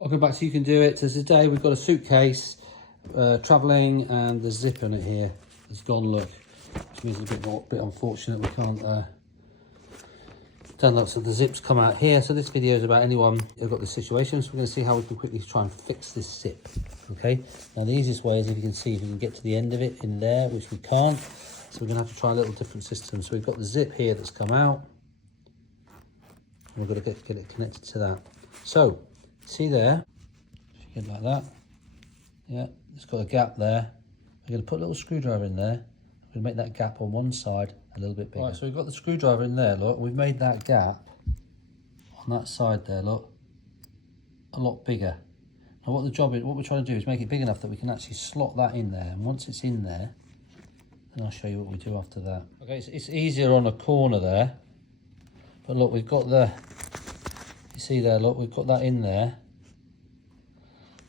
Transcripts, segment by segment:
Welcome back to You Can Do It. So today we've got a suitcase travelling, and the zip on it here has gone, look, which means it's a bit unfortunate we can't turn that. So the zip's come out here. So this video is about anyone who's got this situation. So we're going to see how we can quickly try and fix this zip. Okay, now the easiest way is, if you can see, if we can get to the end of it in there, which we can't. So we're going to have to try a little different system. So we've got the zip here that's come out. We're going to get it connected to that. So see there, get like that. Yeah, it's got a gap there. We're going to put a little screwdriver in there. We're going to make that gap on one side a little bit bigger. Right, so we've got the screwdriver in there, look. We've made that gap on that side there, look, a lot bigger. Now what we're trying to do is make it big enough that we can actually slot that in there. And once it's in there, then I'll show you what we do after that. Okay, it's easier on a corner there. But look, we've got the, you see there, look, we've got that in there.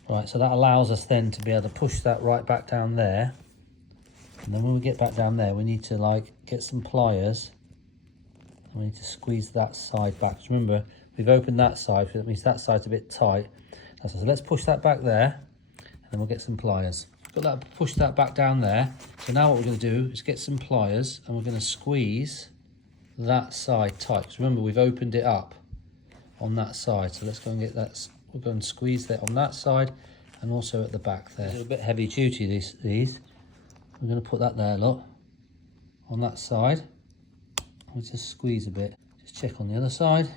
Right, so that allows us then to be able to push that right back down there. And then when we get back down there, we need to like get some pliers. And we need to squeeze that side back. Remember, we've opened that side, so that means that side's a bit tight. So let's push that back there, and then we'll get some pliers. Got that, push that back down there. So now what we're going to do is get some pliers, and we're going to squeeze that side tight. Because remember, we've opened it up on that side. So let's go and get that. We'll go and squeeze that on that side, and also at the back there. They're a bit heavy duty, these. We're going to put that there, look, on that side. We'll just squeeze a bit. Just check on the other side.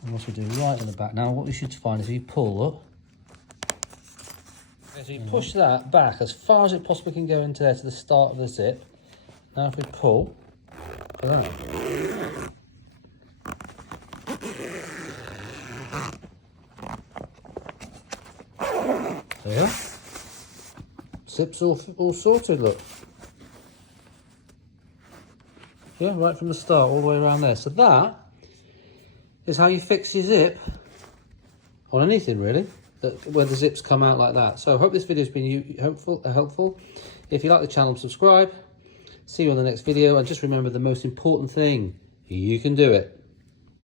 And what we do right in the back. Now what we should find is, if you pull, look. Okay, so you push that back as far as it possibly can go into there to the start of the zip. Now if we pull, there we are. Zip's all sorted, look. Yeah, right from the start, all the way around there. So that is how you fix your zip on anything, really, where the zips come out like that. So I hope this video has been helpful. If you like the channel, subscribe. See you on the next video. And just remember the most important thing, you can do it.